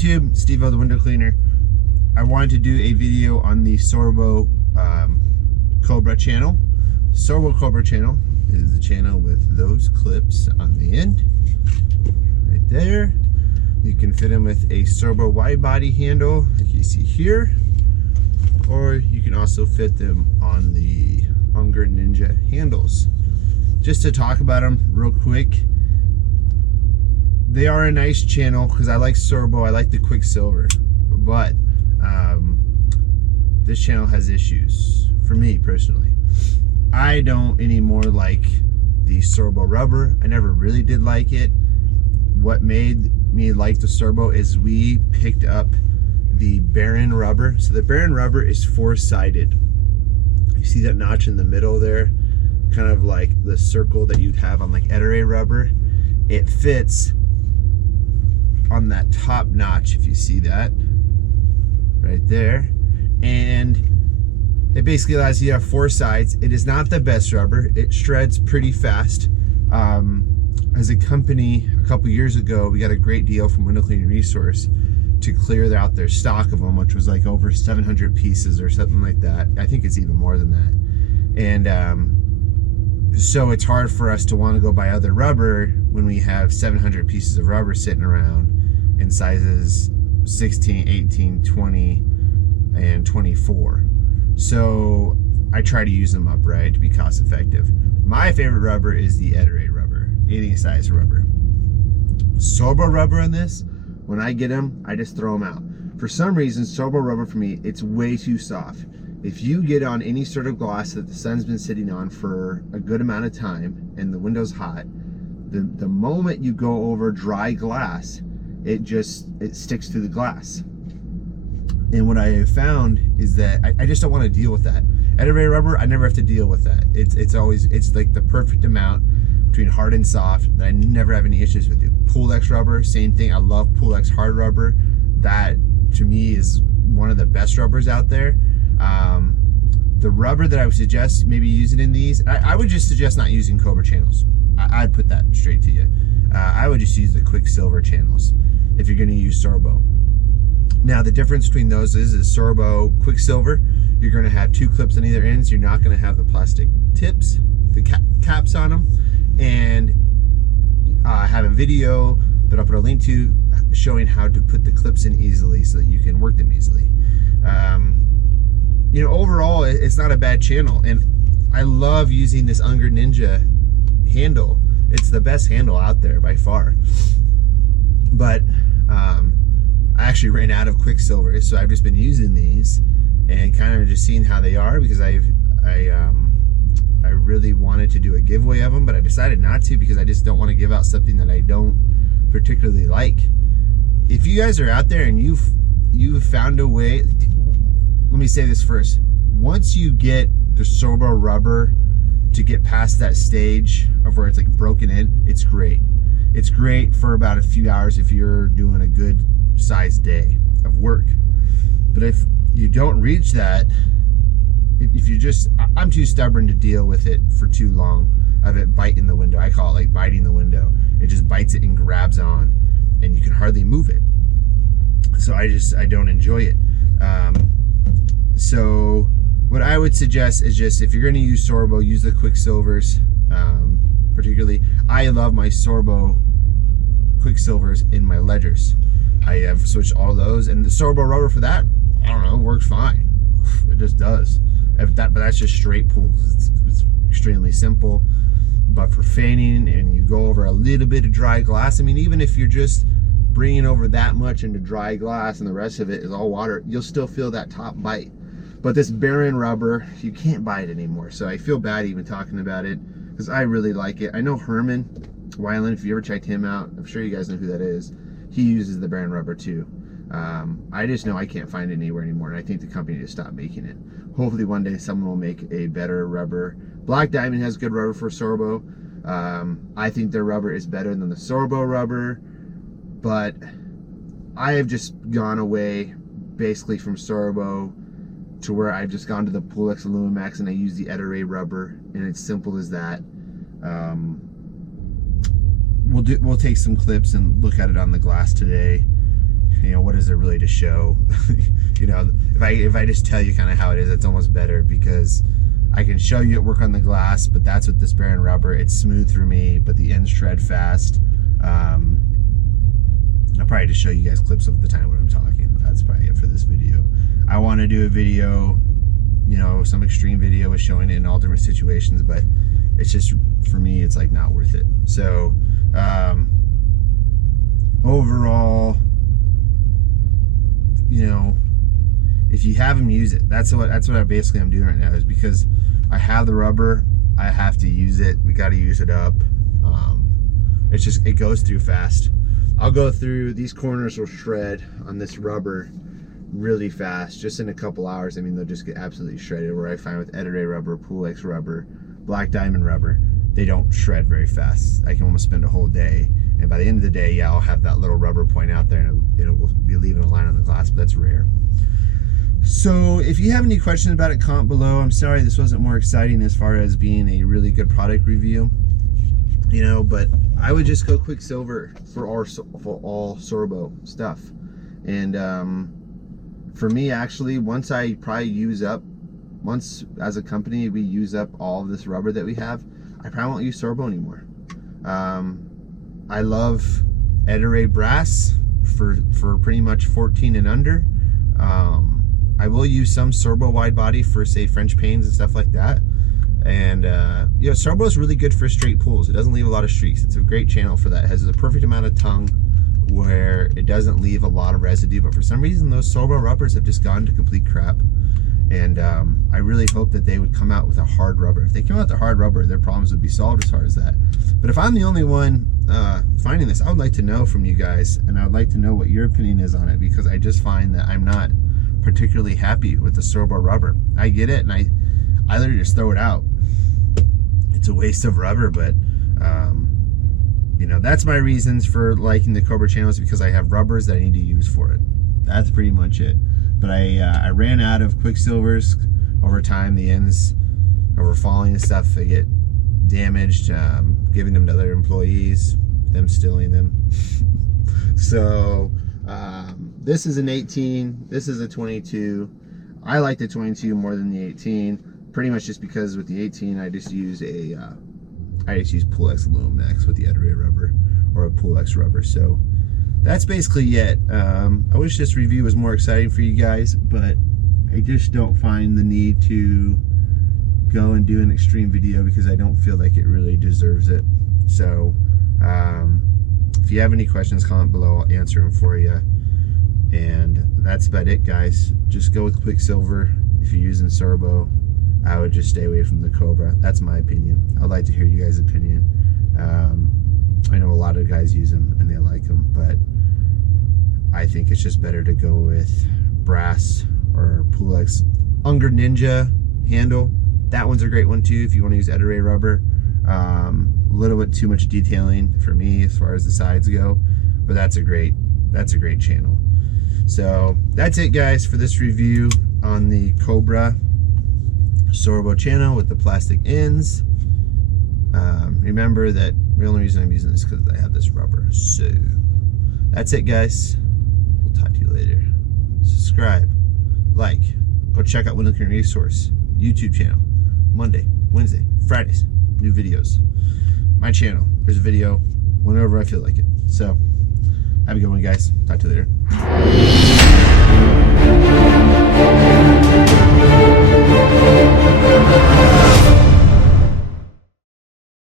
YouTube, SteveO the Window Cleaner. I wanted to do a video on the Sorbo Cobra channel. Sorbo Cobra channel is the channel with those clips on the end. Right there. You can fit them with a Sorbo wide body handle, like you see here. Or you can also fit them on the Unger Ninja handles. Just to talk about them real quick, they are a nice channel because I like Sorbo, I like the Quicksilver, but this channel has issues for me personally. I don't anymore like the Sorbo rubber. I never really did like it. What made me like the Sorbo is we picked up the Baron rubber. So the Baron rubber is four-sided. You see that notch in the middle there? Kind of like the circle that you'd have on like Ettore rubber. It fits on that top notch, if you see that right there, and it basically allows you to have four sides. It is not the best rubber. It shreds pretty fast. As a company, a couple years ago, we got a great deal from Window Cleaning Resource to clear out their stock of them, which was like over 700 pieces or something like that. I think it's even more than that. And so it's hard for us to want to go buy other rubber when we have 700 pieces of rubber sitting around in sizes 16, 18, 20, and 24. So I try to use them up right to be cost effective. My favorite rubber is the Ettore rubber, any size rubber. Sorbo rubber on this, when I get them, I just throw them out. For some reason, Sorbo rubber for me, it's way too soft. If you get on any sort of glass that the sun's been sitting on for a good amount of time and the window's hot, the moment you go over dry glass, it sticks to the glass. And what I have found is that I just don't want to deal with that. Ettore rubber, I never have to deal with that. It's like the perfect amount between hard and soft that I never have any issues with it. Pool-X rubber, same thing. I love Pool-X hard rubber. That to me is one of the best rubbers out there. The rubber that I would suggest maybe using in these, I would just suggest not using Cobra channels. I'd put that straight to you. I would just use the Quicksilver channels if you're going to use Sorbo. Now the difference between those is Sorbo Quicksilver, you're going to have two clips on either ends. You're not going to have the plastic tips, the caps on them, and I have a video that I'll put a link to showing how to put the clips in easily so that you can work them easily. You know, overall, it's not a bad channel, and I love using this Unger Ninja handle. It's the best handle out there by far. But I actually ran out of Quicksilver, so I've just been using these and kind of just seeing how they are, because I really wanted to do a giveaway of them, but I decided not to because I just don't want to give out something that I don't particularly like. If you guys are out there and you've found a way, let me say this first. Once you get the Sorbo rubber to get past that stage of where it's like broken in, it's great. It's great for about a few hours if you're doing a good sized day of work. But if you don't reach that, if you just, I'm too stubborn to deal with it for too long of it biting the window. I call it like biting the window. It just bites it and grabs on, and you can hardly move it. So I don't enjoy it. So what I would suggest is just, if you're going to use Sorbo, use the Quicksilvers. Particularly, I love my Sorbo Quicksilvers in my ledgers. I have switched all those, and the Sorbo rubber for that, I don't know, works fine. It just does. But that's just straight pools. It's extremely simple. But for fanning, and you go over a little bit of dry glass, I mean, even if you're just bringing over that much into dry glass and the rest of it is all water, you'll still feel that top bite. But this Baron rubber, you can't buy it anymore. So I feel bad even talking about it, because I really like it. I know Herman Weiland, if you ever checked him out, I'm sure you guys know who that is. He uses the Baron rubber too. I just know I can't find it anywhere anymore, and I think the company just stopped making it. Hopefully one day someone will make a better rubber. Black Diamond has good rubber for Sorbo. I think their rubber is better than the Sorbo rubber, but I have just gone away basically from Sorbo to where I've just gone to the Pool-X Max and I use the Ettore rubber, and it's simple as that. We'll take some clips and look at it on the glass today. you know, what is there really to show? You know, if I just tell you kind of how it is, it's almost better, because I can show you it work on the glass, but that's with this bearing rubber. It's smooth for me, but the ends shred fast. I'll probably just show you guys clips of the time when I'm talking. That's probably it for this video. I want to do a video, you know, some extreme video with showing it in all different situations, but it's just, for me, it's like not worth it. So overall, you know, if you have them, use it. That's what I basically am doing right now, is because I have the rubber, I have to use it. We got to use it up. It's just, it goes through fast. I'll go through, these corners will shred on this rubber really fast, just in a couple hours. I mean, they'll just get absolutely shredded, where I find with Ettore rubber, Pulex rubber, Black Diamond rubber, they don't shred very fast. I can almost spend a whole day, and by the end of the day, yeah, I'll have that little rubber point out there, and it will be leaving a line on the glass, but that's rare. So if you have any questions about it, comment below. I'm sorry this wasn't more exciting as far as being a really good product review, you know, but I would just go Quicksilver for all Sorbo stuff. And for me, actually, once I probably use up, once as a company we use up all of this rubber that we have, I probably won't use Sorbo anymore. I love Ettore brass for pretty much 14 and under. I will use some Sorbo wide body for, say, French panes and stuff like that. And you know, Sorbo is really good for straight pulls. It doesn't leave a lot of streaks. It's a great channel for that. It has the perfect amount of tongue where it doesn't leave a lot of residue, but for some reason those Sorbo rubbers have just gone to complete crap. And I really hope that they would come out with a hard rubber. If they came out with a hard rubber, their problems would be solved as far as that. But if I'm the only one finding this, I would like to know from you guys, and I would like to know what your opinion is on it, because I just find that I'm not particularly happy with the Sorbo rubber. I get it, and I literally just throw it out. It's a waste of rubber, but you know, that's my reasons for liking the Cobra channel, is because I have rubbers that I need to use for it. That's pretty much it. But I ran out of Quicksilvers over time. The ends over falling and stuff, they get damaged, giving them to other employees, them stealing them. So this is an 18, this is a 22. I like the 22 more than the 18, pretty much just because with the 18 I just use Pulex Lumex with the Ettore rubber, or a Pulex rubber. So that's basically it. I wish this review was more exciting for you guys, but I just don't find the need to go and do an extreme video, because I don't feel like it really deserves it. So if you have any questions, comment below, I'll answer them for you. And that's about it, guys. Just go with Quicksilver. If you're using Sorbo, I would just stay away from the Cobra. That's my opinion. I'd like to hear you guys' opinion. I know a lot of guys use them and they like them, but I think it's just better to go with brass or Pulex. Unger Ninja handle, that one's a great one too if you want to use Ettore rubber. A little bit too much detailing for me as far as the sides go, but that's a great channel. So that's it, guys, for this review on the Cobra Sorbo channel with the plastic ends. Remember that the only reason I'm using this is because I have this rubber. So that's it, guys. We'll talk to you later. Subscribe, like, go check out Window Cleaner Resource YouTube channel. Monday, Wednesday, Fridays, new videos. My channel, there's a video whenever I feel like it. So have a good one, guys. Talk to you later.